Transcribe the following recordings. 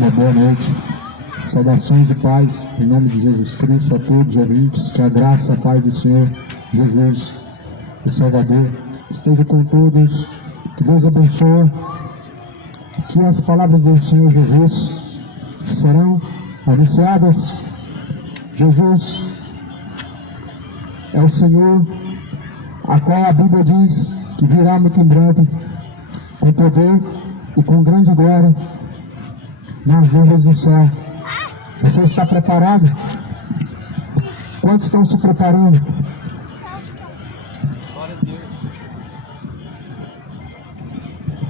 Uma boa noite, saudações de paz, em nome de Jesus Cristo a todos os ouvintes, que a graça, a paz do Senhor Jesus, o Salvador, esteja com todos, que Deus abençoe, que as palavras do Senhor Jesus serão anunciadas. Jesus é o Senhor, a qual a Bíblia diz que virá muito em breve, com poder e com grande glória, nas nuvens do céu. Você está preparado? Quantos estão se preparando?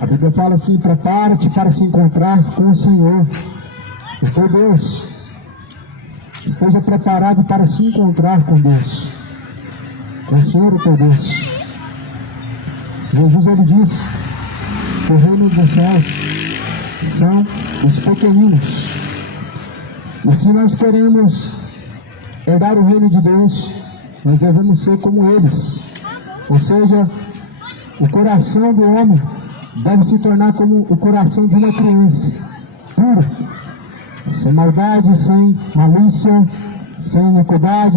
A Bíblia fala assim: prepara-te para se encontrar com o Senhor, o teu Deus. Esteja preparado para se encontrar com Deus, com o Senhor, o teu Deus. Jesus, ele disse que o reino dos céus são os pequeninos. E se nós queremos herdar o reino de Deus, nós devemos ser como eles. Ou seja, o coração do homem deve se tornar como o coração de uma criança, puro, sem maldade, sem malícia, sem iniquidade,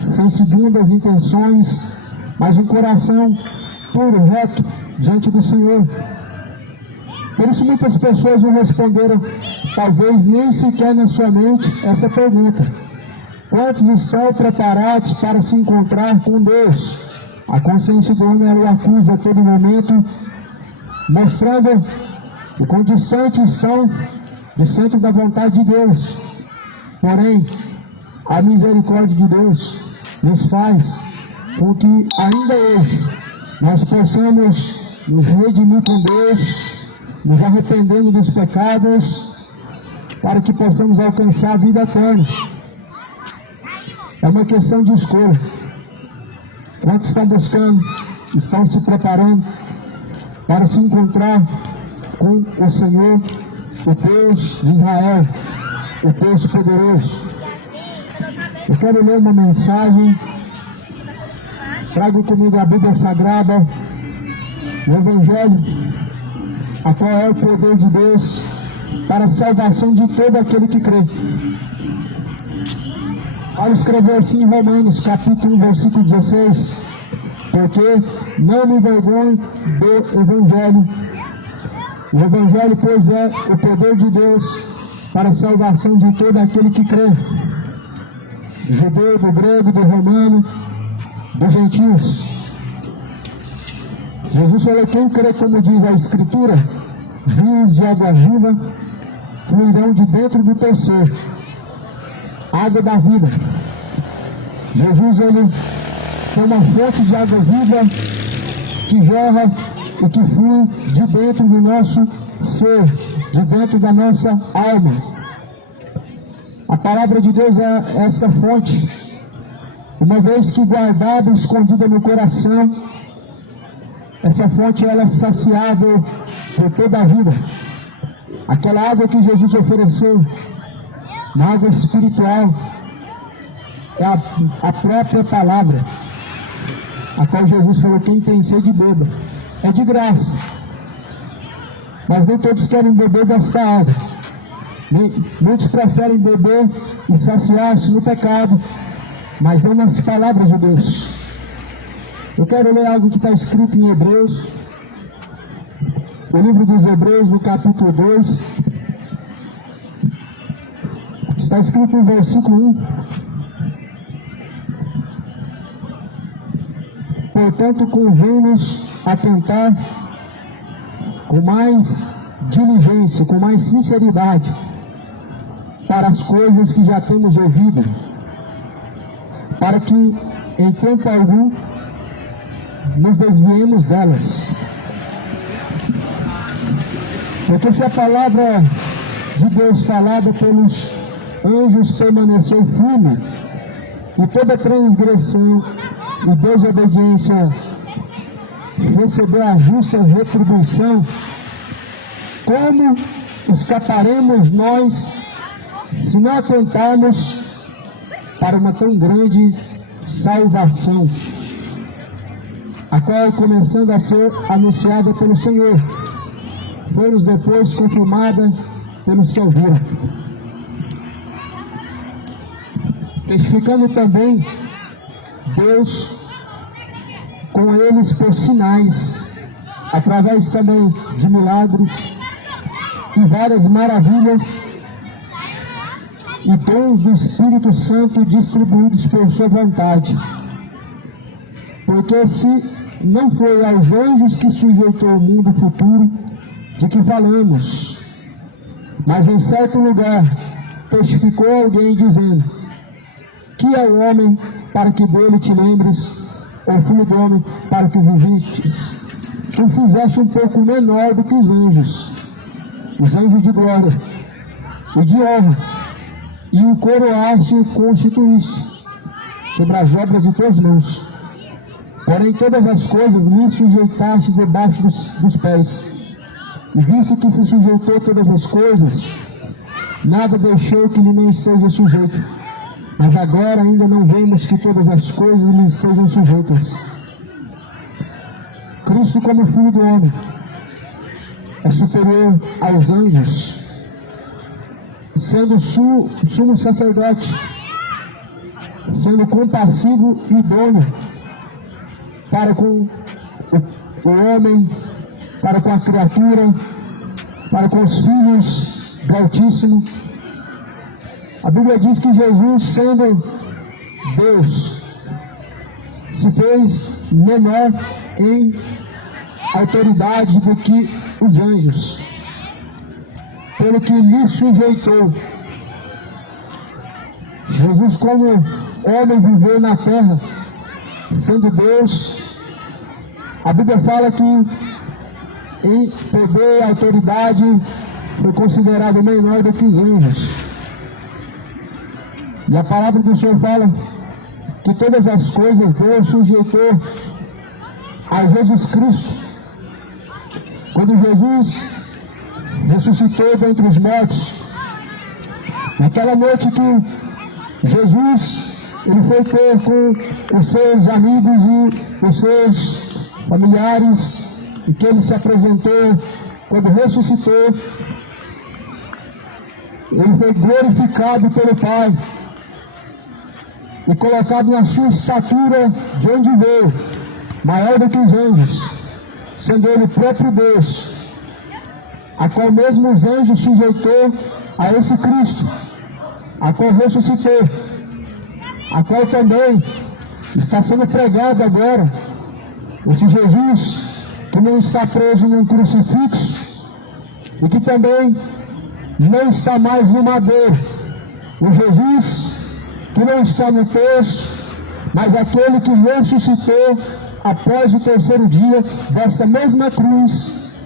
sem segundas intenções, mas um coração puro, reto, diante do Senhor. Por isso muitas pessoas não responderam, talvez nem sequer na sua mente, essa pergunta: quantos estão preparados para se encontrar com Deus? A consciência do homem o acusa a todo momento, mostrando o quão distantes estão do centro da vontade de Deus. Porém, a misericórdia de Deus nos faz com que ainda hoje nós possamos nos redimir com Deus, nos arrependendo dos pecados, para que possamos alcançar a vida eterna. É uma questão de escolha. Quantos estão buscando, estão se preparando para se encontrar com o Senhor, o Deus de Israel, o Deus poderoso? Eu quero ler uma mensagem. Trago comigo a Bíblia Sagrada, o Evangelho, a qual é o poder de Deus para a salvação de todo aquele que crê. Paulo escreveu assim em Romanos, capítulo 1, versículo 16: porque não me envergonho do Evangelho. O Evangelho, pois, é o poder de Deus para a salvação de todo aquele que crê, do judeu, do grego, do romano, dos gentios. Jesus falou: quem crê, como diz a Escritura, rios de água viva fluirão de dentro do teu ser, água da vida. Jesus, ele tem uma fonte de água viva que jorra e que flui de dentro do nosso ser, de dentro da nossa alma. A palavra de Deus é essa fonte, uma vez que guardada, escondida no coração. Essa fonte, ela é saciável por toda a vida. Aquela água que Jesus ofereceu, uma água espiritual, é a própria palavra, a qual Jesus falou: quem tem sede, beba. É de graça, mas nem todos querem beber dessa água. Muitos preferem beber e saciar-se no pecado, mas não nas palavras de Deus. Eu quero ler algo que está escrito em Hebreus, o livro dos Hebreus, no capítulo 2. Está escrito no versículo 1: portanto, convém-nos atentar com mais diligência, com mais sinceridade, para as coisas que já temos ouvido, para que em tempo algum nos desviemos delas. Porque se a palavra de Deus falada pelos anjos permanecer firme, e toda transgressão e desobediência receber a justa retribuição, como escaparemos nós se não atentarmos para uma tão grande salvação, a qual, começando a ser anunciada pelo Senhor, foi-nos depois confirmada pelos que ouviram. Testificando também Deus com eles por sinais, através também de milagres e várias maravilhas e dons do Espírito Santo distribuídos por sua vontade. Porque se não foi aos anjos que sujeitou o mundo futuro de que falamos, mas em certo lugar testificou alguém dizendo: que é o homem para que dele te lembres, ou filho do homem para que o visites? Tu fizeste um pouco menor do que os anjos de glória e de honra, e o coroaste e constituíste sobre as obras de tuas mãos. Porém todas as coisas lhe sujeitaste debaixo dos pés. E visto que se sujeitou todas as coisas, nada deixou que lhe não esteja sujeito. Mas agora ainda não vemos que todas as coisas lhe sejam sujeitas. Cristo, como Filho do Homem, é superior aos anjos, sendo sumo sacerdote, sendo compassivo e idôneo para com o homem, para com a criatura, para com os filhos do Altíssimo. A Bíblia diz que Jesus, sendo Deus, se fez menor em autoridade do que os anjos, pelo que lhe sujeitou. Jesus, como homem, viveu na terra, sendo Deus. A Bíblia fala que em poder e autoridade foi considerado menor do que os anjos. E a palavra do Senhor fala que todas as coisas Deus sujeitou a Jesus Cristo. Quando Jesus ressuscitou dentre os mortos, naquela noite que Jesus ele foi ter com os seus amigos e os seus familiares, e que ele se apresentou, quando ressuscitou, ele foi glorificado pelo Pai e colocado na sua estatura de onde veio, maior do que os anjos, sendo ele próprio Deus, a qual mesmo os anjos sujeitou a esse Cristo, a qual ressuscitou, a qual também está sendo pregado agora, esse Jesus que não está preso num crucifixo e que também não está mais no madeiro, o Jesus que não está no poço, mas aquele que ressuscitou após o terceiro dia desta mesma cruz,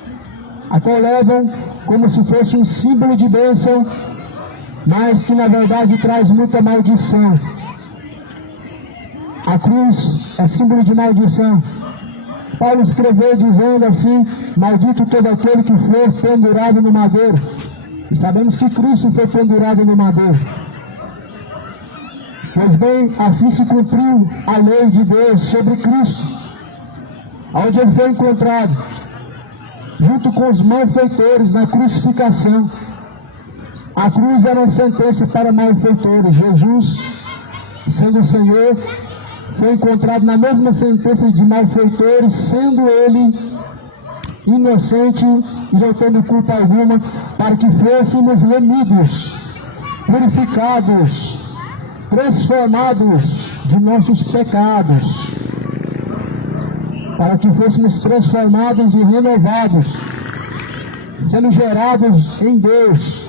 a qual levam como se fosse um símbolo de bênção, mas que na verdade traz muita maldição. A cruz é símbolo de maldição. Paulo escreveu dizendo assim: maldito todo aquele que for pendurado no madeiro. E sabemos que Cristo foi pendurado no madeiro. Pois bem, assim se cumpriu a lei de Deus sobre Cristo, onde ele foi encontrado junto com os malfeitores na crucificação. A cruz era uma sentença para malfeitores. Jesus, sendo o Senhor, foi encontrado na mesma sentença de malfeitores, sendo ele inocente e não tendo culpa alguma, para que fôssemos remidos, purificados, transformados de nossos pecados, para que fôssemos transformados e renovados, sendo gerados em Deus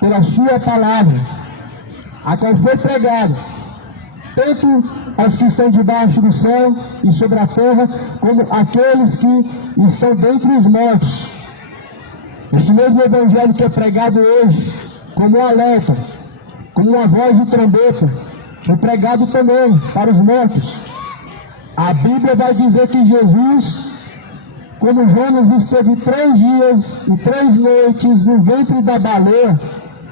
pela sua palavra, a qual foi pregada tanto aos que estão debaixo do céu e sobre a terra, como aqueles que estão dentre os mortos. Este mesmo evangelho que é pregado hoje, como um alerta, como uma voz de trombeta, foi pregado também para os mortos. A Bíblia vai dizer que Jesus, como Jonas esteve 3 dias e 3 noites no ventre da baleia,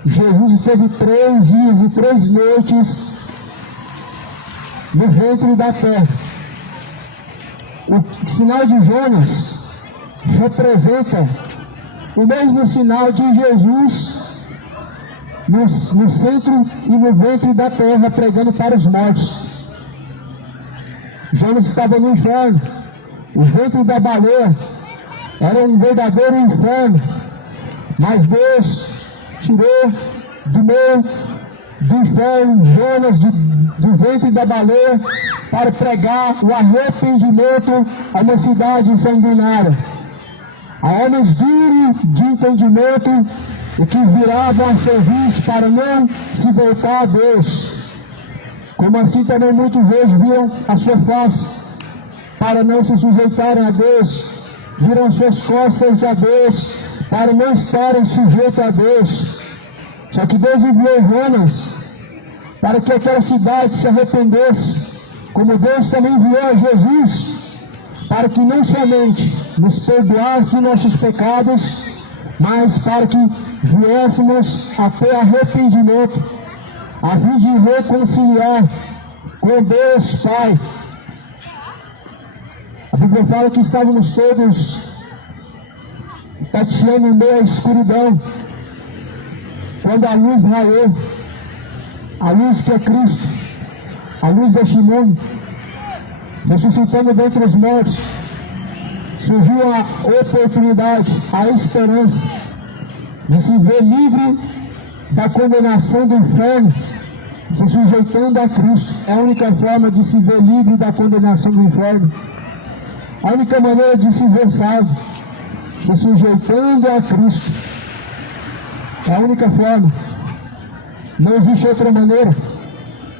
Jesus esteve 3 dias e 3 noites no ventre da terra. O sinal de Jonas representa o mesmo sinal de Jesus no centro e no ventre da terra, pregando para os mortos. Jonas estava no inferno. O ventre da baleia era um verdadeiro inferno. Mas Deus tirou do inferno Jonas do ventre da baleia para pregar o arrependimento a uma cidade sanguinária. A homens duros de entendimento e que viravam a serviço para não se voltar a Deus. Como assim também muitos hoje viram a sua face para não se sujeitarem a Deus, viram as suas costas a Deus para não estarem sujeitos a Deus. Só que Deus enviou Jonas para que aquela cidade se arrependesse, como Deus também enviou a Jesus para que não somente nos perdoasse de nossos pecados, mas para que viéssemos a ter arrependimento, a fim de reconciliar com Deus Pai. A Bíblia fala que estávamos todos tateando em meio à escuridão, quando a luz raiou, a luz que é Cristo, a luz deste mundo, ressuscitando dentre os mortos, surgiu a oportunidade, a esperança de se ver livre da condenação do inferno, se sujeitando a Cristo. É a única forma de se ver livre da condenação do inferno. A única maneira de se ver salvo, se sujeitando a Cristo. É a única forma. Não existe outra maneira.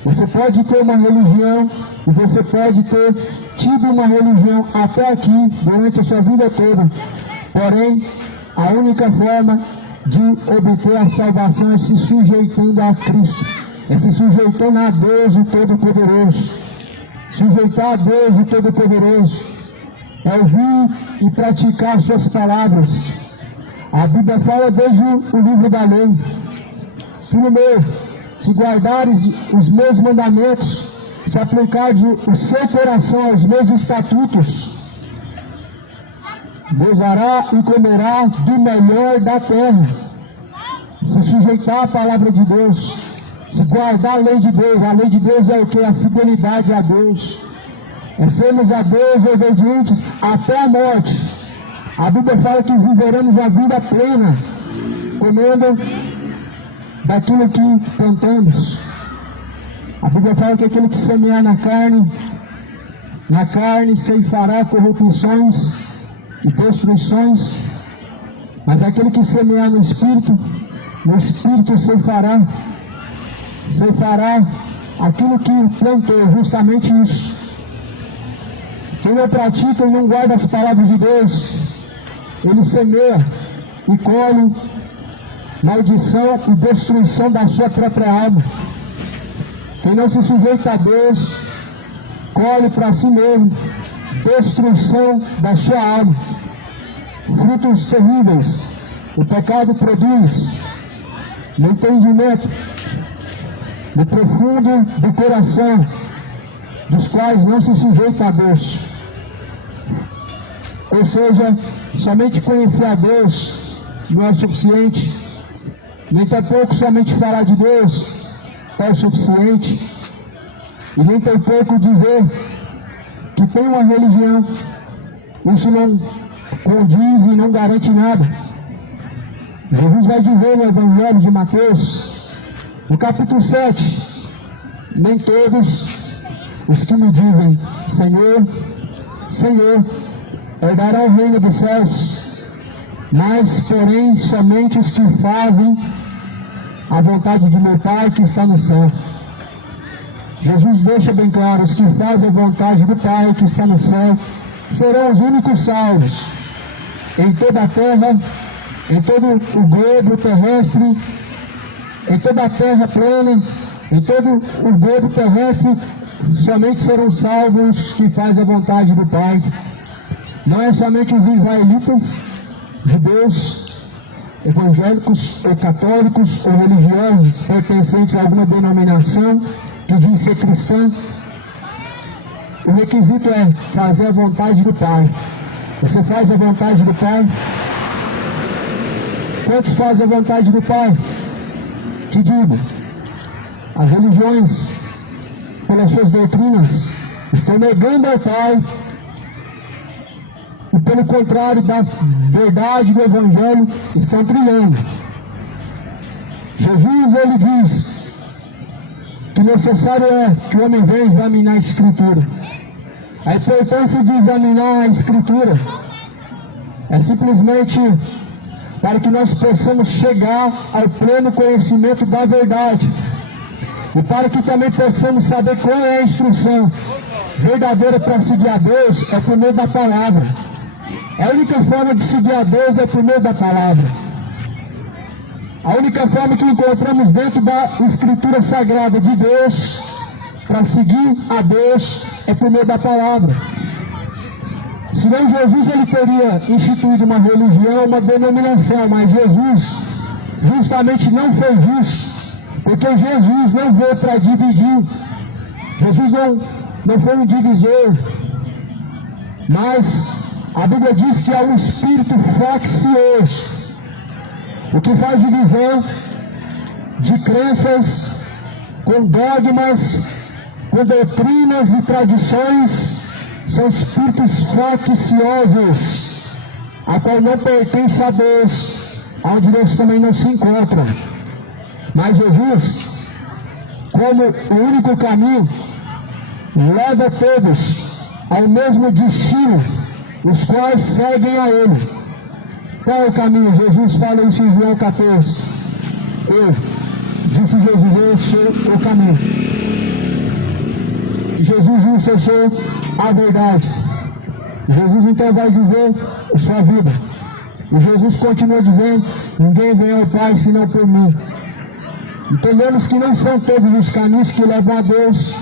Você pode ter uma religião e você pode ter tido uma religião até aqui durante a sua vida toda. Porém, a única forma de obter a salvação é se sujeitando a Cristo, é se sujeitando a Deus o Todo-Poderoso. Sujeitar a Deus o Todo-Poderoso é ouvir e praticar suas palavras. A Bíblia fala desde o livro da lei: filho meu, se guardares os meus mandamentos, se aplicares o seu coração aos meus estatutos, gozará e comerá do melhor da terra. Se sujeitar à palavra de Deus, se guardar a lei de Deus. A lei de Deus é o que? A fidelidade a Deus. É sermos a Deus obedientes até a morte. A Bíblia fala que viveremos a vida plena, comendo daquilo que plantamos. A Bíblia fala que aquele que semear na carne ceifará corrupções e destruições, mas aquele que semear no Espírito ceifará aquilo que plantou, justamente isso. Quem não pratica e não guarda as palavras de Deus, ele semeia e colhe maldição e destruição da sua própria alma. Quem não se sujeita a Deus, colhe para si mesmo destruição da sua alma. Frutos terríveis o pecado produz no entendimento, no profundo do coração, dos quais não se sujeita a Deus. Ou seja, somente conhecer a Deus não é o suficiente, nem tampouco somente falar de Deus é o suficiente, e nem tampouco dizer que tem uma religião. Isso não condiz e não garante nada. Jesus vai dizer no Evangelho de Mateus, no capítulo 7, nem todos os que me dizem Senhor, Senhor, herdarão o reino dos céus, mas porém somente os que fazem a vontade de meu Pai que está no céu. Jesus deixa bem claro: os que fazem a vontade do Pai que está no céu serão os únicos salvos em toda a terra, em todo o globo terrestre, em toda a terra plana, em todo o globo terrestre. Somente serão salvos que fazem a vontade do Pai. Não é somente os israelitas, judeus, evangélicos ou católicos ou religiosos pertencentes a alguma denominação que diz ser cristã. O requisito é fazer a vontade do Pai. Você faz a vontade do Pai? Quantos fazem a vontade do Pai? Que digo, as religiões, pelas suas doutrinas, estão negando ao Pai, e pelo contrário da verdade do Evangelho, estão trilhando. Jesus, ele diz que necessário é que o homem venha examinar a Escritura. A importância de examinar a Escritura é simplesmente para que nós possamos chegar ao pleno conhecimento da verdade e para que também possamos saber qual é a instrução verdadeira para seguir a Deus é por meio da palavra. A única forma de seguir a Deus é por meio da palavra. A única forma que encontramos dentro da Escritura Sagrada de Deus para seguir a Deus é por meio da palavra. Senão Jesus ele teria instituído uma religião, uma denominação, mas Jesus justamente não fez isso, porque Jesus não veio para dividir. Jesus não foi um divisor, mas a Bíblia diz que há um espírito faccioso, o que faz divisão de crenças, com dogmas, com doutrinas e tradições. São espíritos facciosos, a qual não pertence a Deus, onde Deus também não se encontra. Mas Jesus, como o único caminho, leva todos ao mesmo destino, os quais seguem a Ele. Qual é o caminho? Jesus fala isso em João 14. Disse Jesus, eu sou o caminho. Jesus disse, eu sou a verdade. Jesus então vai dizer sua vida. E Jesus continua dizendo, ninguém vem ao Pai senão por mim. Entendemos que não são todos os caminhos que levam a Deus,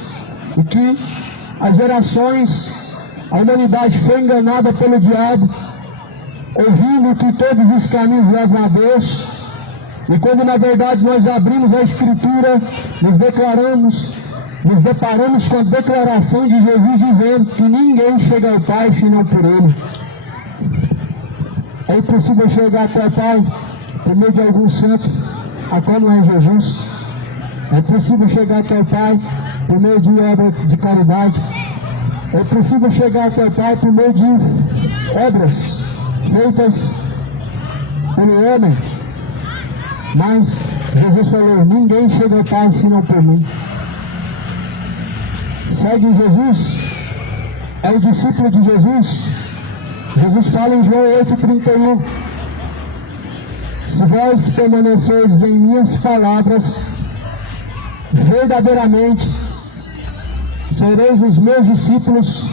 e que as gerações, a humanidade foi enganada pelo diabo, ouvindo que todos os caminhos levam a Deus, e quando na verdade nós abrimos a Escritura, nos deparamos com a declaração de Jesus dizendo que ninguém chega ao Pai senão por Ele. É impossível chegar até o Pai por meio de algum santo, a qual não é Jesus. É possível chegar até o Pai por meio de obra de caridade. É possível chegar até o Pai por meio de obras feitas pelo homem. Mas Jesus falou, ninguém chega ao Pai senão por mim. Segue Jesus, é o discípulo de Jesus. Jesus fala em João 8,31. Se vós permanecerdes em minhas palavras, verdadeiramente sereis os meus discípulos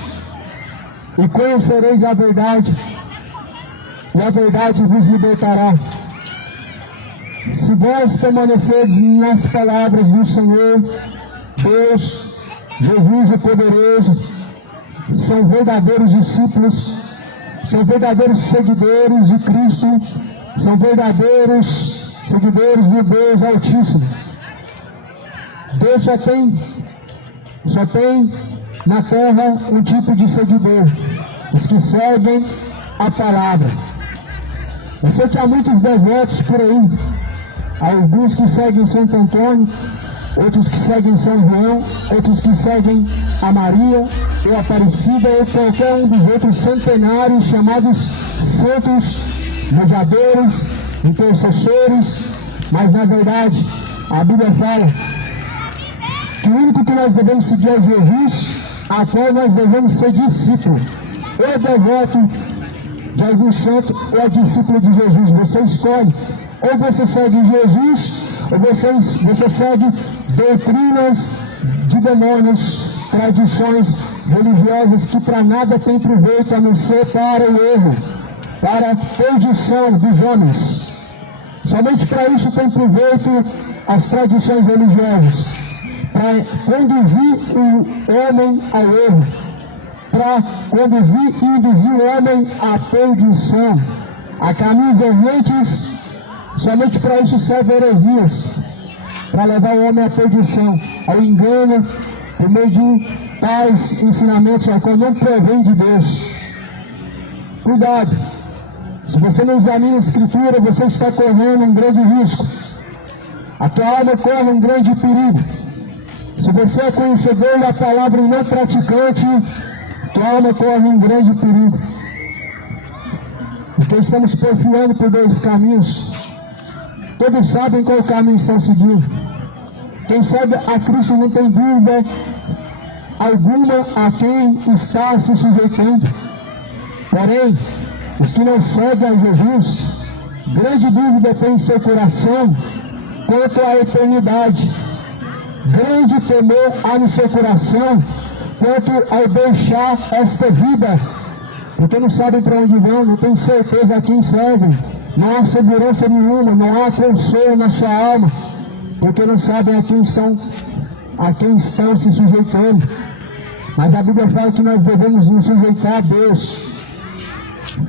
e conhecereis a verdade, e a verdade vos libertará. Se vós permanecerdes nas palavras do Senhor, Deus, Jesus o poderoso, são verdadeiros discípulos, são verdadeiros seguidores de Cristo, são verdadeiros seguidores do Deus Altíssimo. Deus só tem na terra um tipo de seguidor, os que seguem a palavra. Eu sei que há muitos devotos por aí, alguns que seguem Santo Antônio, outros que seguem São João, outros que seguem a Maria, ou Aparecida, ou qualquer um dos outros centenários chamados santos, mediadores, intercessores, mas na verdade a Bíblia fala que o único que nós devemos seguir é Jesus, a qual nós devemos ser discípulo. Ou é devoto de algum santo, ou é discípulo de Jesus. Você escolhe. Ou você segue Jesus, ou você segue doutrinas de demônios, tradições religiosas que para nada tem proveito a não ser para o erro, para a perdição dos homens. Somente para isso tem proveito as tradições religiosas, para conduzir o homem ao erro, para conduzir e induzir o homem à perdição, a caminhos errantes. Somente para isso servem heresias, para levar o homem à perdição, ao engano, por meio de tais ensinamentos que não provém de Deus. Cuidado! Se você não examina a Escritura, você está correndo um grande risco. a tua alma corre um grande perigo. Se você é conhecedor da palavra e não praticante, tua alma corre um grande perigo. Porque estamos porfiando por dois caminhos. Todos sabem qual caminho estão seguindo. Quem segue a Cristo não tem dúvida alguma a quem está se sujeitando. Porém, os que não seguem a Jesus, grande dúvida tem em seu coração quanto à eternidade. Grande temor há no seu coração quanto ao deixar esta vida, porque não sabem para onde vão, não tem certeza a quem servem, não há segurança nenhuma, não há consolo na sua alma, porque não sabem a quem estão se sujeitando. Mas a Bíblia fala que nós devemos nos sujeitar a Deus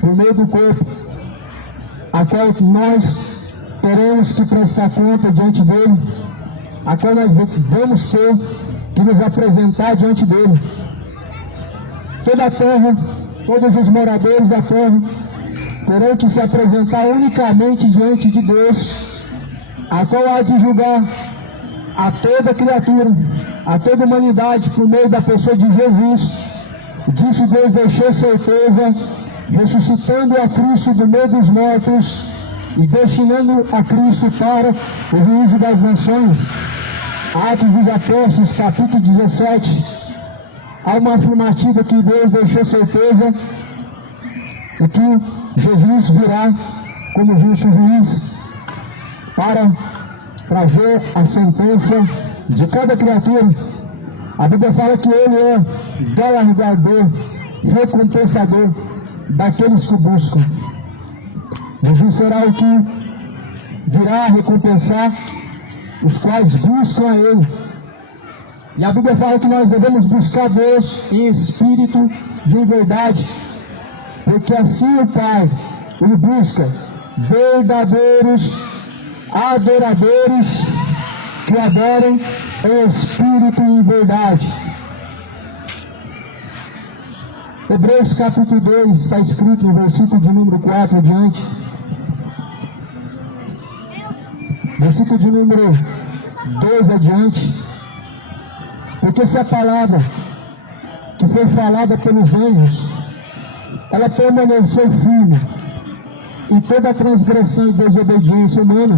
por meio do corpo, a qual nós teremos que prestar conta diante dele, a qual nós devemos ter que nos apresentar diante dele. Toda a terra, todos os moradores da terra terão que se apresentar unicamente diante de Deus, a qual há de julgar a toda criatura, a toda humanidade por meio da pessoa de Jesus. Disso Deus deixou certeza, ressuscitando a Cristo do meio dos mortos e destinando a Cristo para o juízo das nações. Atos dos Apóstolos, capítulo 17, há uma afirmativa que Deus deixou certeza de que Jesus virá como justo juiz para trazer a sentença de cada criatura. A Bíblia fala que Ele é galardoador, recompensador daqueles que o buscam. Jesus será o que virá recompensar os quais buscam a Ele. E a Bíblia fala que nós devemos buscar Deus em espírito e em verdade, porque assim o Pai, Ele busca verdadeiros adoradores que o adorem em espírito e em verdade. Hebreus capítulo 2 está escrito no versículo de número 4 adiante. Versículo de número 2 adiante. Porque se a palavra que foi falada pelos anjos, ela permaneceu firme, e toda transgressão e desobediência humana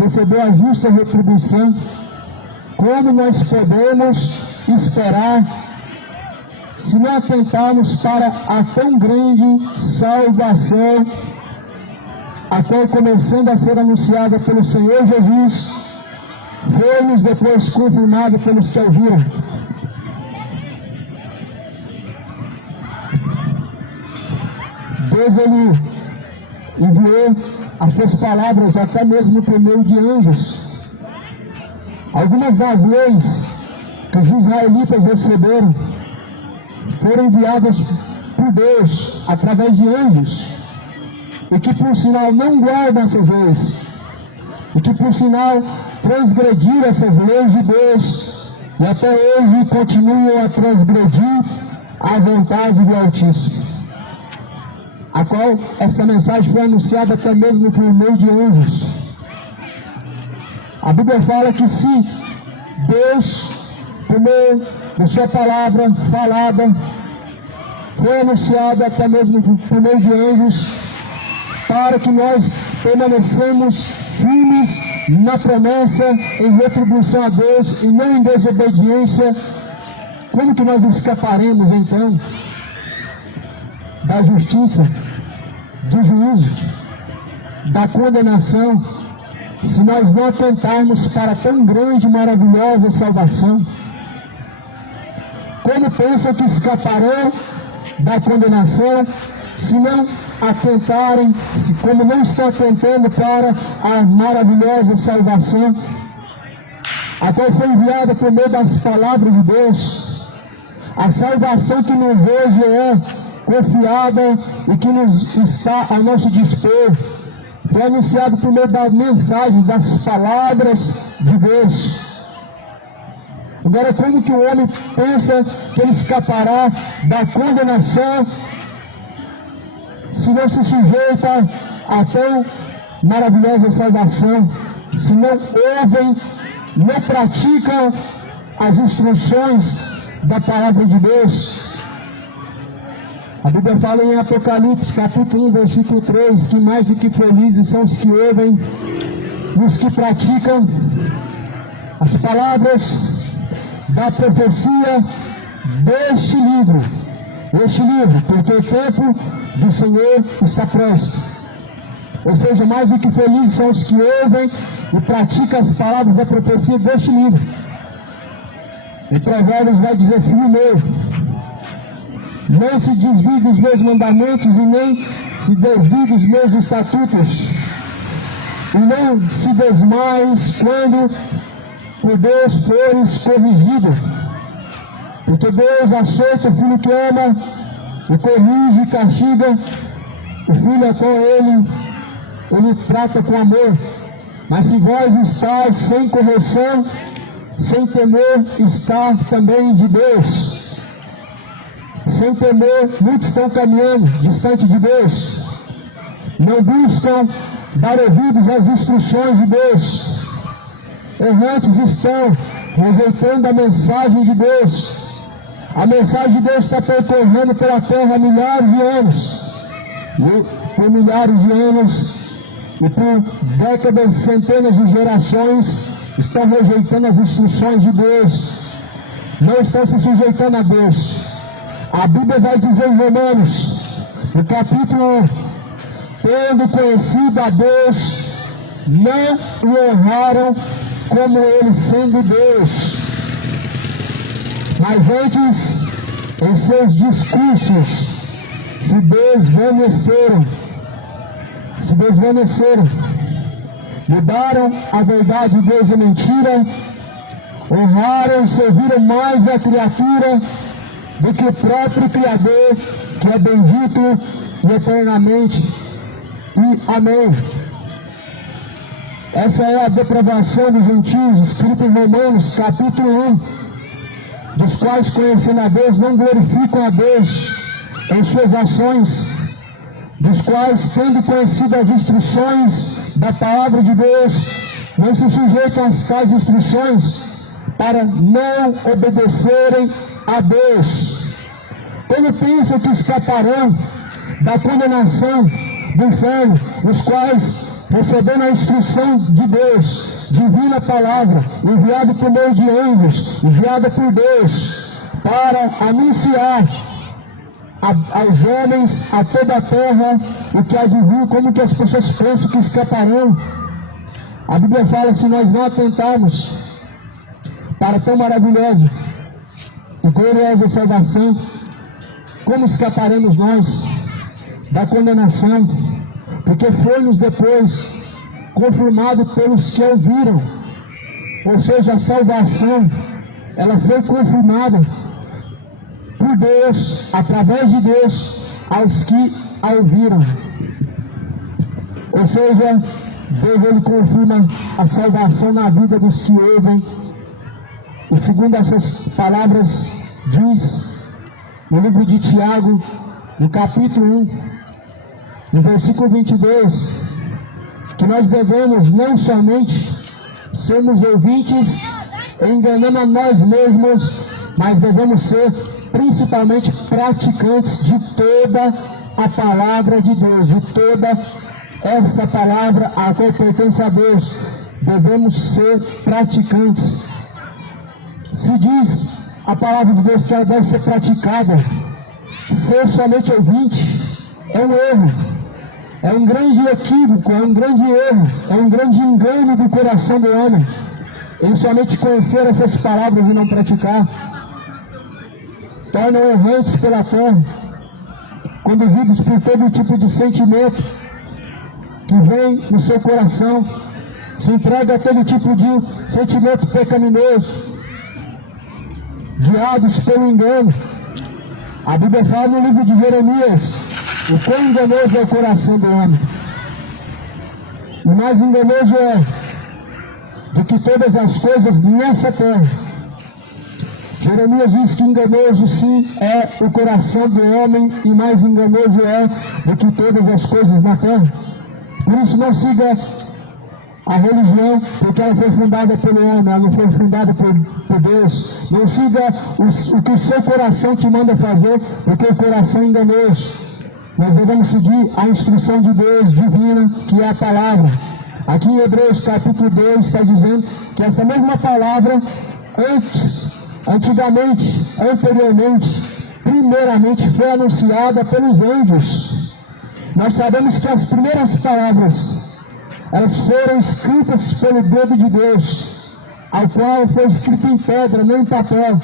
recebeu a justa retribuição, como nós podemos esperar se não atentarmos para a tão grande salvação, a qual, começando a ser anunciada pelo Senhor Jesus, foi-nos depois confirmada pelos que ouviram. Deus, Ele enviou as suas palavras até mesmo por meio de anjos. Algumas das leis que os israelitas receberam foram enviadas por Deus através de anjos, e que por sinal não guardam essas leis, e que por sinal transgrediram essas leis de Deus, e até hoje continuam a transgredir a vontade do Altíssimo, a qual essa mensagem foi anunciada até mesmo por meio de anjos. A Bíblia fala que se Deus, por meio de sua palavra falada, foi anunciado até mesmo por meio de anjos, para que nós permanecemos firmes na promessa, em retribuição a Deus e não em desobediência, como que nós escaparemos então da justiça, do juízo, da condenação, se nós não atentarmos para tão grande e maravilhosa salvação? Como pensam que escaparão da condenação se não atentarem, como não estão atentando para a maravilhosa salvação, a qual foi enviada por meio das palavras de Deus? A salvação que nos hoje é confiada e que nos está ao nosso dispor, foi anunciado por meio da mensagem, das palavras de Deus. Agora, como que o homem pensa que ele escapará da condenação se não se sujeita a tão maravilhosa salvação, se não ouvem, não praticam as instruções da palavra de Deus. A Bíblia fala em Apocalipse, capítulo 1, versículo 3, que mais do que felizes são os que ouvem e os que praticam as palavras da profecia deste livro, porque o tempo do Senhor está próximo. Ou seja, mais do que felizes são os que ouvem e praticam as palavras da profecia deste livro. Em Provérbios vai dizer: filho meu, não se desvie dos meus mandamentos e nem se desvie dos meus estatutos, e não se desmaies quando por Deus fores corrigido, porque Deus açoita o filho que ama, e corrige e castiga o filho a qual ele trata com amor. Mas se vós estáis sem correção, sem temor, está também de Deus. Sem temor, muitos estão caminhando distante de Deus, não buscam dar ouvidos às instruções de Deus. Errantes estão rejeitando a mensagem de Deus. A mensagem de Deus está percorrendo pela terra há milhares de anos. E por milhares de anos e por décadas, centenas de gerações, estão rejeitando as instruções de Deus. Não estão se sujeitando a Deus. A Bíblia vai dizer em Romanos, no capítulo 1, tendo conhecido a Deus, não o honraram como ele sendo Deus, mas antes, em seus discursos, se desvaneceram, mudaram a verdade de Deus em mentira, honraram e serviram mais a criatura do que o próprio Criador, que é bendito e eternamente. E amém. Essa é a depravação dos gentios, escrita em Romanos, capítulo 1, dos quais, conhecendo a Deus, não glorificam a Deus em suas ações, dos quais, tendo conhecido as instruções da palavra de Deus, não se sujeitam às tais instruções para não obedecerem a Deus. Quando pensam que escaparão da condenação do inferno, os quais, recebendo a instrução de Deus, divina palavra, enviada por meio de anjos, enviada por Deus, para anunciar aos homens, a toda a terra, o que há de vir, como que as pessoas pensam que escaparão. A Bíblia fala: se nós não atentarmos para tão maravilhosa e gloriosa salvação, como escaparemos nós da condenação? Porque foi-nos depois confirmado pelos que ouviram. Ou seja, a salvação, ela foi confirmada por Deus, através de Deus, aos que a ouviram. Ou seja, Deus, ele confirma a salvação na vida dos que ouvem. E segundo essas palavras, diz no livro de Tiago, no capítulo 1, no versículo 22, que nós devemos não somente sermos ouvintes, enganando a nós mesmos, mas devemos ser principalmente praticantes de toda a palavra de Deus, de toda essa palavra a qual pertence a Deus. Devemos ser praticantes. Se diz a palavra de Deus que ela deve ser praticada, ser somente ouvinte é um erro. É um grande equívoco, é um grande erro, é um grande engano do coração do homem, em somente conhecer essas palavras e não praticar. Tornam errantes pela terra, conduzidos por todo tipo de sentimento que vem no seu coração, se entrega a todo tipo de sentimento pecaminoso, guiados pelo engano. A Bíblia fala no livro de Jeremias: o quão enganoso é o coração do homem, e mais enganoso é do que todas as coisas nessa terra. Jeremias diz que enganoso sim é o coração do homem, e mais enganoso é do que todas as coisas na terra. Por isso não siga a religião, porque ela foi fundada pelo homem, ela não foi fundada por Deus. Não siga o que o seu coração te manda fazer, porque o coração é enganoso. Nós devemos seguir a instrução de Deus divina, que é a palavra. Aqui em Hebreus capítulo 2 está dizendo que essa mesma palavra, anteriormente, primeiramente foi anunciada pelos anjos. Nós sabemos que as primeiras palavras, elas foram escritas pelo dedo de Deus, ao qual foi escrito em pedra, não em papel,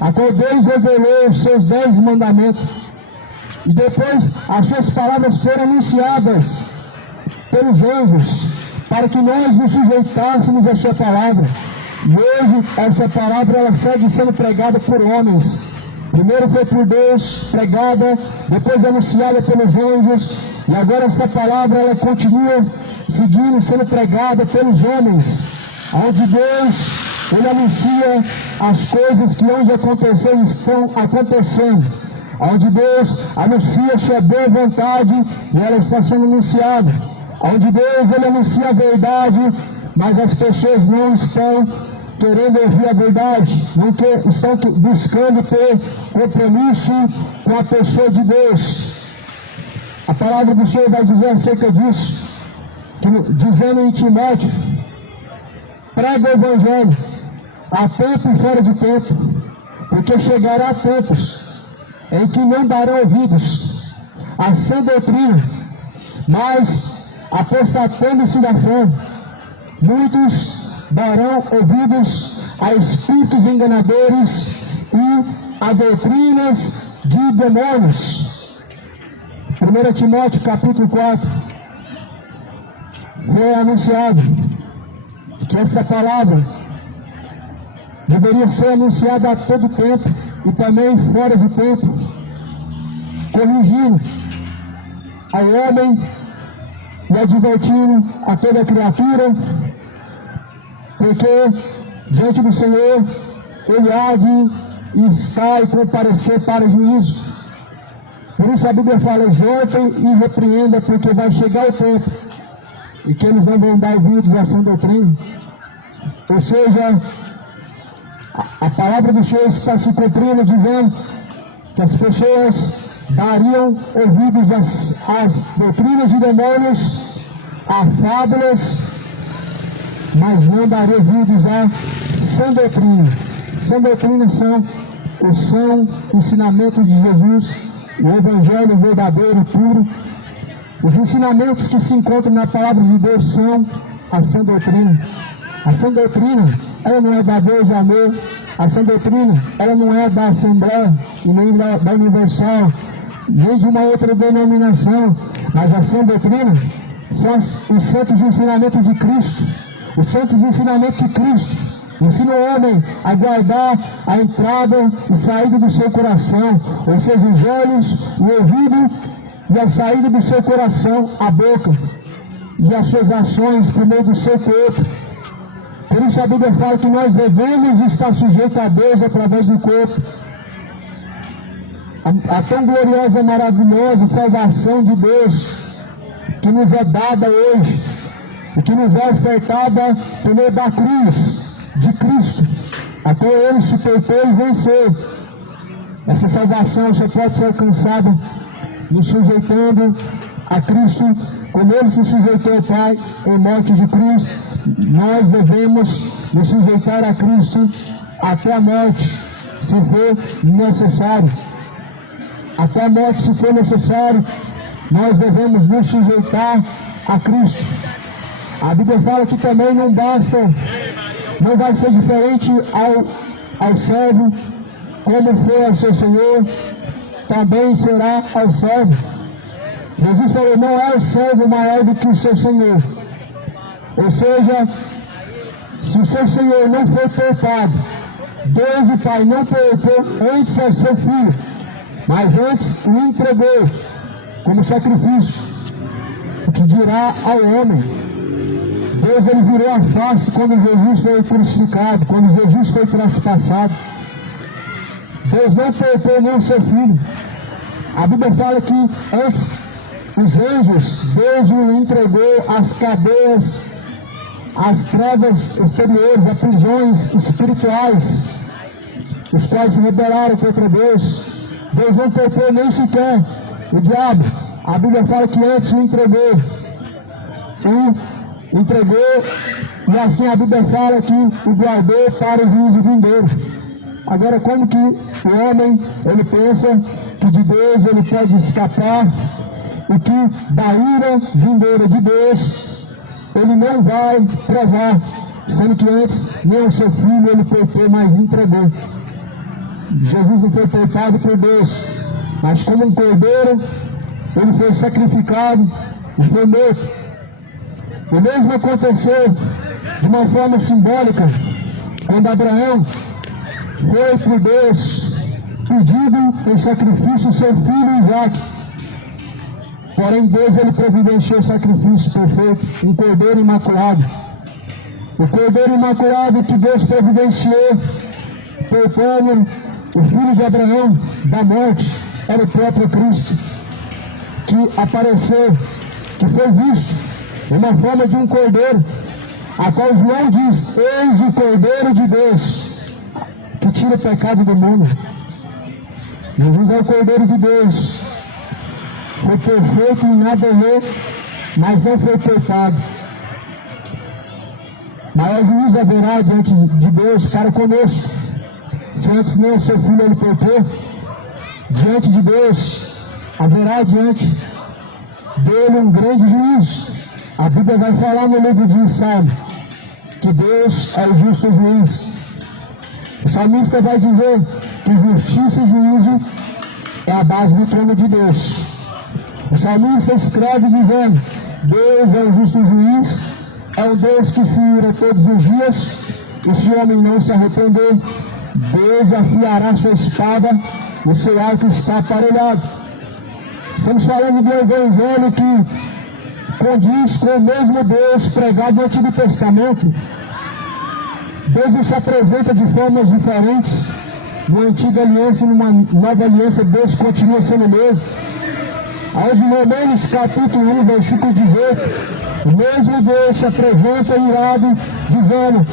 a qual Deus revelou os seus 10 mandamentos. E depois as suas palavras foram anunciadas pelos anjos, para que nós nos sujeitássemos à sua palavra. E hoje essa palavra ela segue sendo pregada por homens. Primeiro foi por Deus pregada, depois anunciada pelos anjos, e agora essa palavra ela continua seguindo, sendo pregada pelos homens, onde Deus ele anuncia as coisas que hão de acontecer e estão acontecendo, onde Deus anuncia a sua boa vontade e ela está sendo anunciada, onde Deus ele anuncia a verdade, mas as pessoas não estão querendo ouvir a verdade, não estão buscando ter compromisso com a pessoa de Deus. A palavra do Senhor vai dizer acerca disso, dizendo em Timóteo: prega o Evangelho a tempo e fora de tempo, porque chegará tempos em que não darão ouvidos à sã doutrina, mas apostatando-se da fé, muitos darão ouvidos a espíritos enganadores e a doutrinas de demônios. 1 Timóteo capítulo 4 foi anunciado que essa palavra deveria ser anunciada a todo tempo e também fora de tempo, corrigindo ao homem e advertindo a toda criatura, porque diante do Senhor ele há de estar e comparecer para juízo. Por isso a Bíblia fala: exortem e repreenda, porque vai chegar o tempo e que eles não vão dar ouvidos à sã doutrina. Ou seja, a palavra do Senhor está se cumprindo, dizendo que as pessoas dariam ouvidos às doutrinas de demônios, a fábulas, mas não dariam ouvidos à sã doutrina. Sã doutrina são o são ensinamento de Jesus, o Evangelho verdadeiro e puro. Os ensinamentos que se encontram na palavra de Deus são a sã doutrina. A sã doutrina, ela não é da Deus Amor. A sã doutrina, ela não é da Assembleia e nem da Universal, nem de uma outra denominação, mas a sã doutrina são os santos ensinamentos de Cristo. Os santos ensinamentos de Cristo ensina o homem a guardar a entrada e saída do seu coração, ou seja, os olhos, o ouvido e a saída do seu coração, a boca e as suas ações por meio do seu corpo. Por isso a Bíblia fala que nós devemos estar sujeitos a Deus através do corpo. A tão gloriosa, maravilhosa salvação de Deus que nos é dada hoje, e que nos é ofertada por meio da cruz de Cristo, até Ele suportou e venceu. Essa salvação só pode ser alcançada nos sujeitando a Cristo, como Ele se sujeitou ao Pai em morte de cruz. Nós devemos nos sujeitar a Cristo até a morte, se for necessário. Até a morte, se for necessário, nós devemos nos sujeitar a Cristo. A Bíblia fala que também não vai ser diferente ao servo, como foi ao seu Senhor, também será ao servo. Jesus falou: não é o servo maior do que o seu Senhor. Ou seja, se o seu Senhor não for poupado, Deus e Pai não poupou antes ao seu Filho, mas antes o entregou como sacrifício, o que dirá ao homem. Deus ele virou a face quando Jesus foi crucificado, quando Jesus foi traspassado. Deus não poupou nem o seu Filho. A Bíblia fala que antes os anjos, Deus o entregou às cadeias as trevas exteriores, as prisões espirituais, os quais se rebelaram contra Deus. Deus não poupou nem sequer o diabo. A Bíblia fala que antes o entregou, e assim a Bíblia fala que o guardou para o juízo vindouro. Agora, como que o homem, ele pensa que de Deus ele pode escapar, e que da ira vindoura de Deus ele não vai provar, sendo que antes nem o seu filho ele poupou, mas entregou. Jesus não foi poupado por Deus, mas como um cordeiro, ele foi sacrificado e foi morto. O mesmo aconteceu de uma forma simbólica, quando Abraão foi por Deus pedido em sacrifício seu filho Isaque. Porém, Deus ele providenciou o sacrifício perfeito, um cordeiro imaculado. O cordeiro imaculado que Deus providenciou, poupando o filho de Abraão da morte, era o próprio Cristo, que apareceu, que foi visto em uma forma de um cordeiro, a qual João diz: eis o Cordeiro de Deus, que tira o pecado do mundo. Jesus é o Cordeiro de Deus, foi perfeito em nada errou, mas não foi poupado. Maior juízo haverá diante de Deus para conosco, se antes nem o seu filho ele poupou. Diante de Deus haverá diante dele um grande juízo. A Bíblia vai falar no livro de Salmo que Deus é o justo juiz. O salmista vai dizer que justiça e juízo é a base do trono de Deus. O salmista escreve dizendo: Deus é o justo juiz, é o Deus que se ira todos os dias, e se o homem não se arrepender, Deus afiará sua espada, o seu arco está aparelhado. Estamos falando do Evangelho que condiz com o mesmo Deus pregado no Antigo Testamento. Deus nos apresenta de formas diferentes. Numa antiga aliança e numa nova aliança, Deus continua sendo o mesmo. Onde em Romanos capítulo 1, versículo 18, o mesmo Deus se apresenta irado, dizendo: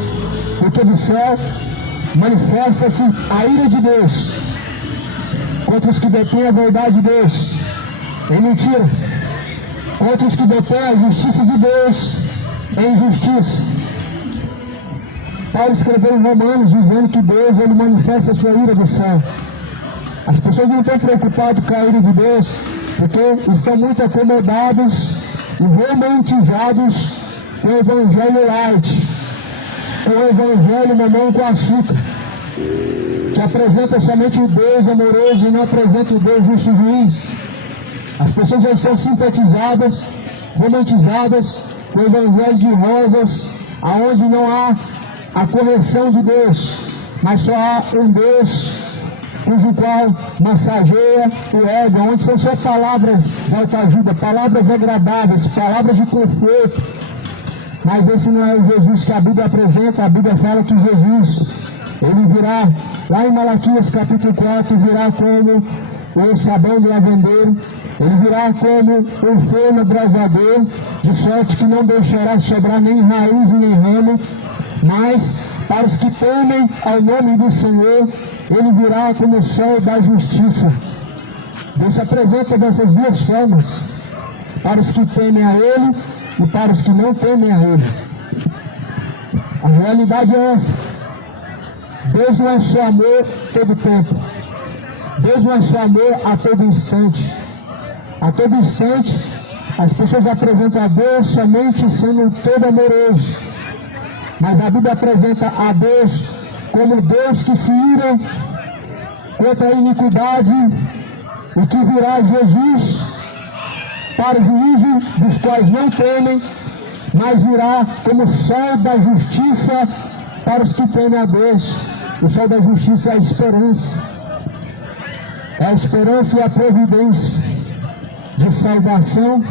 porque do céu manifesta-se a ira de Deus contra os que detêm a verdade de Deus em mentira, contra os que detêm a justiça de Deus em injustiça. Paulo escreveu em Romanos dizendo que Deus ele manifesta a sua ira do céu. As pessoas não estão preocupadas com a ira de Deus, porque estão muito acomodados e romantizados com o evangelho light, com o evangelho mamão com açúcar, que apresenta somente o Deus amoroso e não apresenta o Deus justo juiz. As pessoas já estão simpatizadas, romantizadas com o evangelho de rosas, aonde não há a correção de Deus, mas só há um Deus cujo qual massageia o ego, onde são só palavras de autoajuda, palavras agradáveis, palavras de conforto. Mas esse não é o Jesus que a Bíblia apresenta. A Bíblia fala que Jesus, ele virá, lá em Malaquias capítulo 4, virá como o sabão do lavandeiro, ele virá como um forno abrasador, de sorte que não deixará sobrar nem raiz e nem ramo, mas para os que temem ao nome do Senhor, ele virá como o sol da justiça. Deus se apresenta dessas duas formas, para os que temem a Ele e para os que não temem a Ele. A realidade é essa. Deus não é só amor todo o tempo. Deus não é só amor a todo instante. A todo instante, as pessoas apresentam a Deus somente sendo todo amoroso. Mas a Bíblia apresenta a Deus como Deus que se ira contra a iniquidade e que virá Jesus para o juízo dos quais não temem, mas virá como sol da justiça para os que temem a Deus. O sol da justiça é a esperança. É a esperança e a providência de salvação,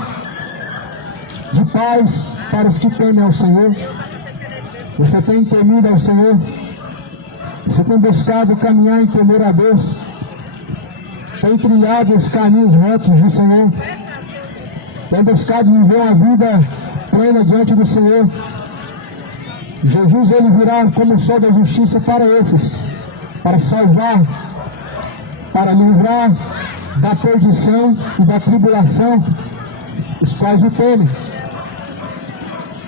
de paz para os que temem ao Senhor. Você tem temido ao Senhor? Você tem buscado caminhar em temor a Deus? Tem trilhado os caminhos retos do Senhor? Tem buscado viver uma vida plena diante do Senhor? Jesus ele virá como o sol da justiça para esses, para salvar, para livrar da perdição e da tribulação, os quais o temem.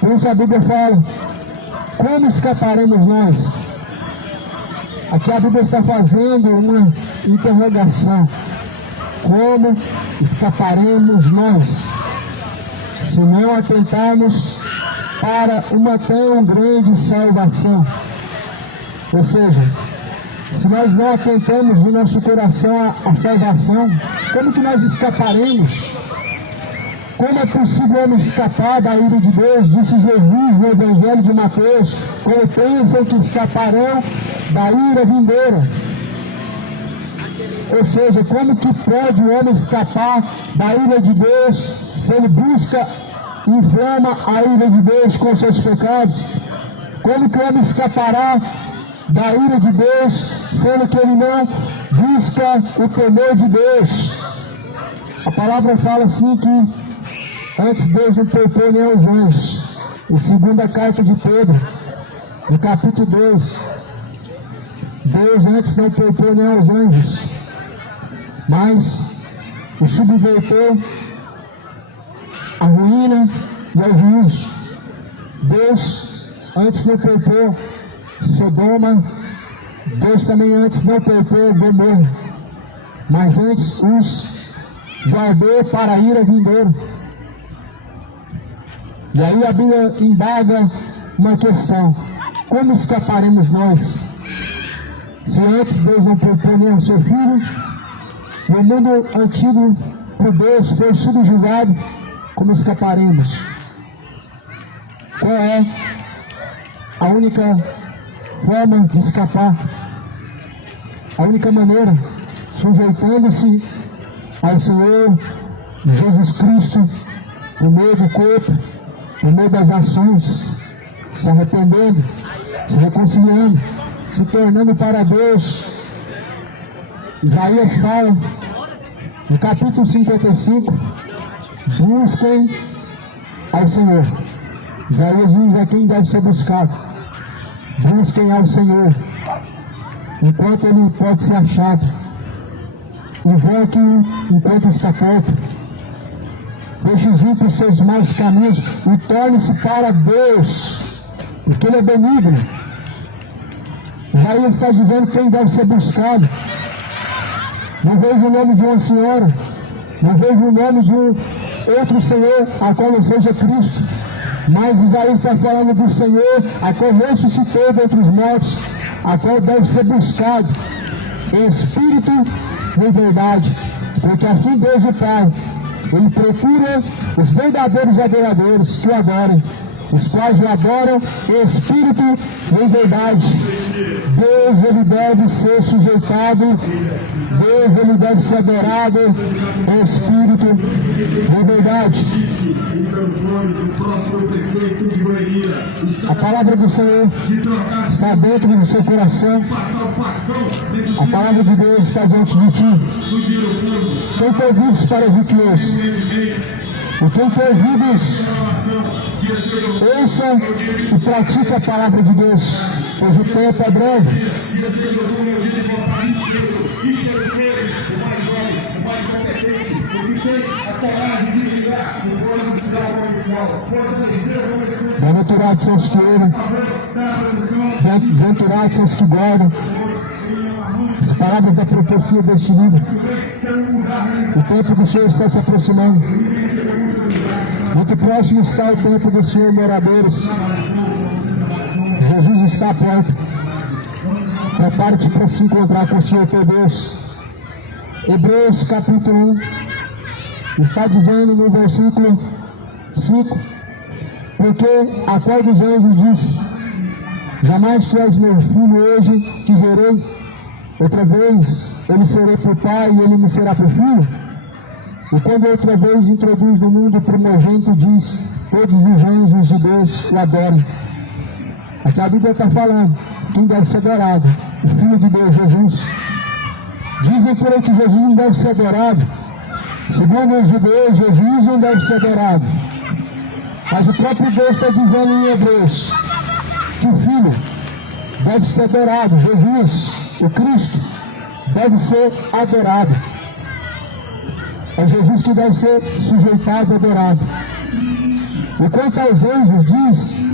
Por isso a Bíblia fala, como escaparemos nós? Aqui a Bíblia está fazendo uma interrogação. Como escaparemos nós, se não atentarmos para uma tão grande salvação? Ou seja, se nós não atentamos no nosso coração à salvação, como que nós escaparemos? Como é possível homem escapar da ira de Deus? Disse Jesus no Evangelho de Mateus, como pensam que escaparão da ira vindoura. Ou seja, como que pode o homem escapar da ira de Deus se ele busca e inflama a ira de Deus com seus pecados? Como que o homem escapará da ira de Deus, sendo que ele não busca o temor de Deus? A palavra fala assim que antes Deus não poupou nem aos anjos. Em segunda carta de Pedro, no capítulo 2, Deus antes não poupou nem aos anjos, mas o subverteu a ruína e ao juízo. Deus antes não poupou Sodoma, Deus também antes não poupou Gomorra, mas antes os guardou para a ira vindoura. E aí a Bíblia indaga uma questão: como escaparemos nós? Se antes Deus não poupou nem o seu filho, no mundo antigo por Deus foi subjugado, como escaparemos? Qual é a única forma de escapar? A única maneira, sujeitando-se ao Senhor Jesus Cristo, no meio do corpo, no meio das ações, se arrependendo, se reconciliando, se tornando para Deus. Isaías fala, no capítulo 55, busquem ao Senhor. Isaías diz a quem deve ser buscado. Busquem ao Senhor, enquanto Ele pode ser achado. Invoque-o enquanto está perto. Deixe ir para os seus maus caminhos e torne-se para Deus, porque Ele é benigno. Isaías está dizendo quem deve ser buscado. Não vejo o nome de uma senhora, não vejo o nome de um outro Senhor, a qual não seja Cristo. Mas Isaías está falando do Senhor, a qual ressuscitou dentre os mortos, a qual deve ser buscado em espírito e em verdade. Porque assim Deus o Pai, Ele procura os verdadeiros adoradores que o adorem, os quais o adoram em espírito e em verdade. Deus, Ele deve ser sujeitado, Deus, Ele deve ser adorado em espírito e em verdade. A palavra do Senhor está dentro do seu coração. A palavra de Deus está diante de ti. Quem tem ouvidos para ouvir que ouça? E quem tem ouvidos, ouça e pratique a palavra de Deus, pois o tempo é breve. Bem-aventurados são os que oram, bem-aventurados são os que guardam as palavras da profecia deste livro. O tempo do Senhor está se aproximando. Muito próximo está o tempo do Senhor, moradores. Jesus está perto. Prepare-te para se encontrar com o Senhor teu Deus. Hebreus capítulo 1 está dizendo no versículo 5: porque a qual dos anjos disse: jamais tu és meu filho, hoje te gerei. Outra vez eu lhe serei por pai e ele me será por filho. E quando outra vez introduz no mundo o primogênito, diz: todos os anjos de Deus o adorem. Aqui a Bíblia está falando quem deve ser adorado: o Filho de Deus, Jesus. Dizem por aí que Jesus não deve ser adorado. Segundo os judeus, Jesus não deve ser adorado. Mas o próprio Deus está dizendo em Hebreus que o Filho deve ser adorado, Jesus, o Cristo, deve ser adorado. É Jesus que deve ser sujeitado e adorado. E quanto aos anjos, diz: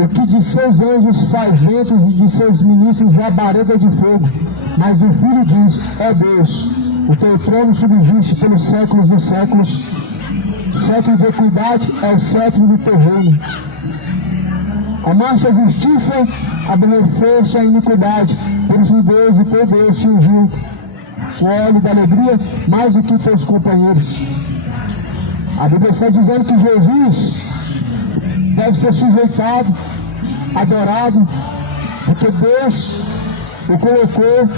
o que de seus anjos faz ventos e de seus ministros labareda de fogo. Mas do Filho diz: ó Deus, o teu trono subsiste pelos séculos dos séculos. Século de equidade é o século do teu reino. Amaste a justiça, aborreceste a iniquidade. Por isso Deus, o teu Deus, te ungiu o óleo da alegria mais do que teus companheiros. A Bíblia está dizendo que Jesus deve ser sujeitado, adorado, porque Deus o colocou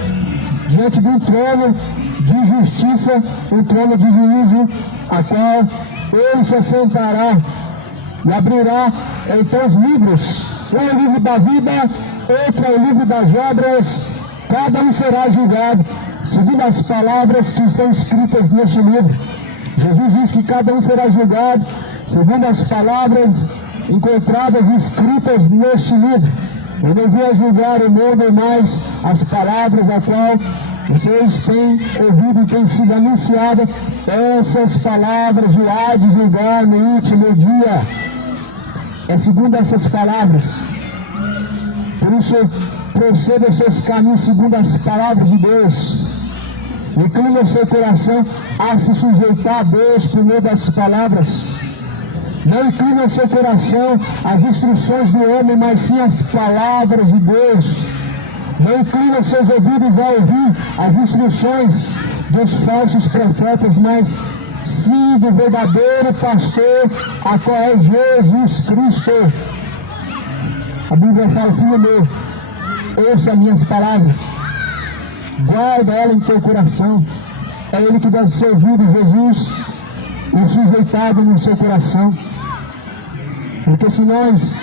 diante de um trono de justiça, um trono de juízo, a qual ele se assentará e abrirá então os livros. Um é o livro da vida, outro é o livro das obras. Cada um será julgado segundo as palavras que estão escritas neste livro. Jesus diz que cada um será julgado segundo as palavras encontradas e escritas neste livro. Eu não vim a julgar o mundo, mas as palavras a qual vocês têm ouvido e têm sido anunciadas, essas palavras o há de julgar no último dia. É segundo essas palavras. Por isso, proceda os seus caminhos segundo as palavras de Deus. Inclina o seu coração a se sujeitar a Deus por meio das palavras. Não inclina o seu coração às instruções do homem, mas sim às palavras de Deus. Não inclina os seus ouvidos a ouvir as instruções dos falsos profetas, mas sim do verdadeiro pastor, a qual é Jesus Cristo. A Bíblia fala: filho meu, ouça minhas palavras, guarda ela em teu coração. É ele que deve ser ouvido, Jesus, e sujeitado no seu coração. Porque se nós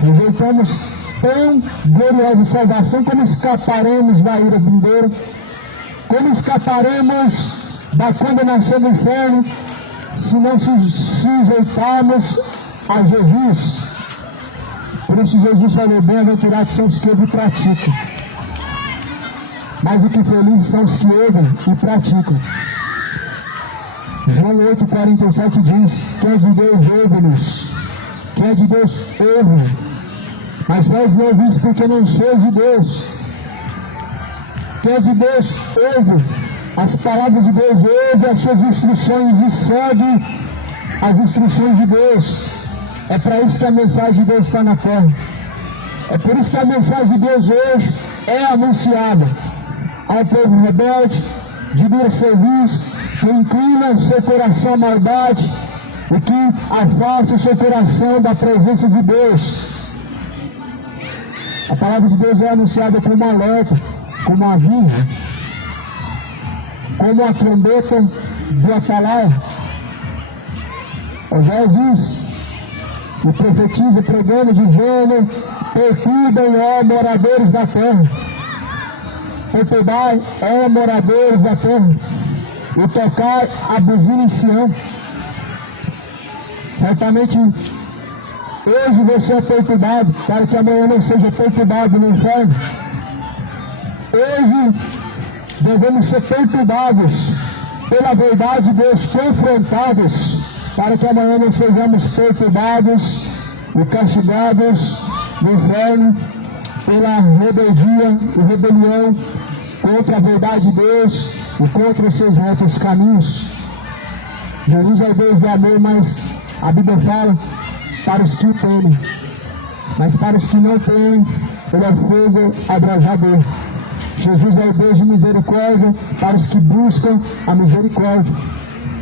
rejeitamos tão gloriosa salvação, como escaparemos da ira vindoura? Como escaparemos da condenação do inferno se não sujeitarmos a Jesus? Por isso Jesus falou: bem-aventurados são os que ouvem e praticam. Mais do que felizes são os que ouvem e praticam. João 8,47 diz: quem é de Deus ouve-nos, quem é de Deus ouve. Mas vós não ouvis porque não sois de Deus. Quem é de Deus ouve as palavras de Deus, ouve as suas instruções e segue as instruções de Deus. É para isso que a mensagem de Deus está na terra. É por isso que a mensagem de Deus hoje é anunciada ao povo rebelde, de dura serviço, que inclina o seu coração à maldade e que afasta o seu coração da presença de Deus. A palavra de Deus é anunciada como um alerta, como um aviso, como a trombeta do atalaia. Oséias diz e profetiza, pregando, dizendo: perturbem, ó moradores da terra, perturbai, ó moradores da terra, e tocar a buzina em Sião. Certamente hoje você é perturbado, para que amanhã não seja perturbado no inferno. Hoje devemos ser perturbados pela verdade de Deus, confrontados, para que amanhã não sejamos perturbados e castigados no inferno pela rebeldia e rebelião contra a verdade de Deus e contra os seus retos caminhos. Jesus é o Deus do amor, mas a Bíblia fala para os que o temem, mas para os que não temem, ele é fogo abrasador. Jesus é o Deus de misericórdia para os que buscam a misericórdia,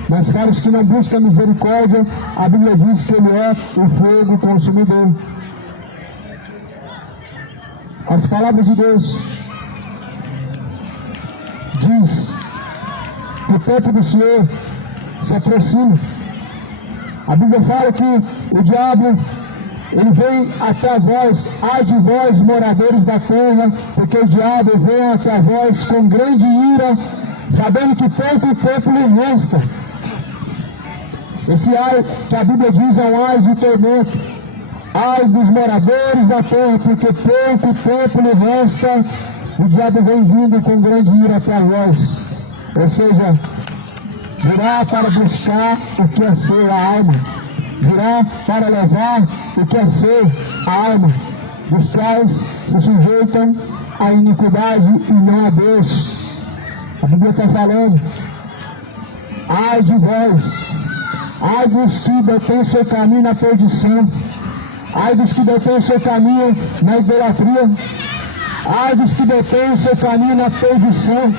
mas para os que não buscam a misericórdia, a Bíblia diz que ele é o fogo consumidor. As palavras de Deus diz que o tempo do Senhor se aproxima. A Bíblia fala que o diabo, ele vem até vós, ai de vós, moradores da terra, porque o diabo vem até vós com grande ira, sabendo que pouco tempo lhe resta. Esse ai que a Bíblia diz é um ai de tormento, Ai dos moradores da terra, porque pouco tempo lhe resta, o diabo vem vindo com grande ira até vós. Ou seja, virá para buscar o que é seu, a alma. Virá para levar o que é seu, a alma, dos quais se sujeitam à iniquidade e não a Deus. A Bíblia está falando: ai de vós, ai dos que detêm seu caminho na perdição, ai dos que detêm seu caminho na idolatria, ai dos que detêm seu caminho na perdição,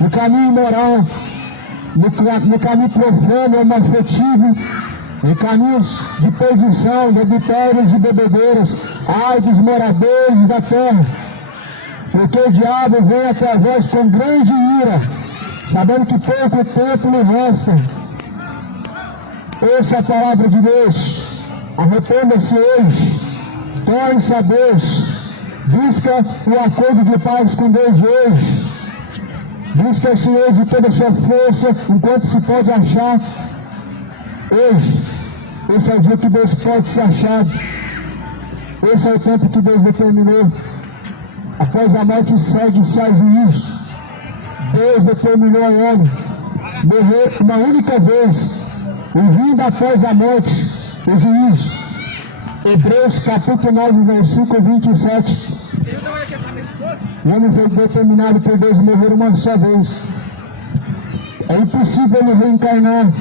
no caminho imoral, no caminho profano, homoafetivo, em caminhos de perdição, de adultérios e bebedeiras. Ai dos moradores da terra, porque o diabo vem até vós com grande ira, sabendo que pouco tempo lhe resta. Ouça a palavra de Deus, arrependa-se hoje, torne-se a Deus, busca o acordo de paz com Deus hoje, busca o Senhor de toda a sua força, enquanto se pode achar hoje. Esse é o dia que Deus pode ser achado, esse é o tempo que Deus determinou. Após a morte segue-se a juízo. Deus determinou ao homem morrer uma única vez, e vindo após a morte o juízo. Hebreus capítulo 9, versículo 27. O homem foi determinado por Deus morrer uma só vez. É impossível ele reencarnar.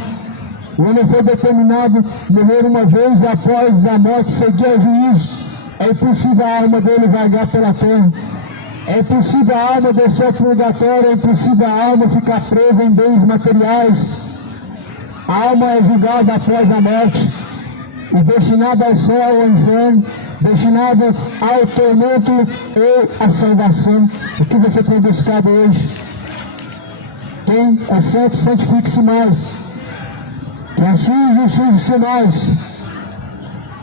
O homem foi determinado morrer uma vez, após a morte seguir ao juízo. É impossível a alma dele vagar pela terra. É impossível a alma descer ao purgatório. É impossível a alma ficar presa em bens materiais. A alma é julgada após a morte e destinada ao céu ou ao inferno, destinada ao tormento ou à salvação. O que você tem buscado hoje? Quem é santo, santifique-se mais. Quem é sujo, suje-se mais.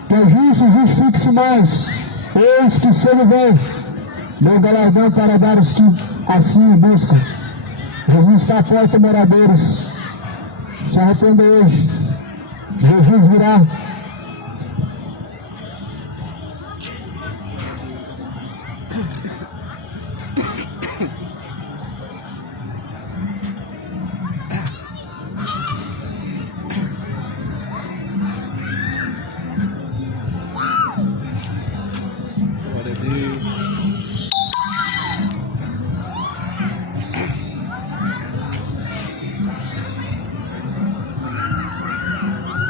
Quem é justo, justifique-se mais. Eis que se ele vem, meu galardão para dar os que assim buscam. Jesus está à porta, moradores. Se arrependa hoje. Jesus virá.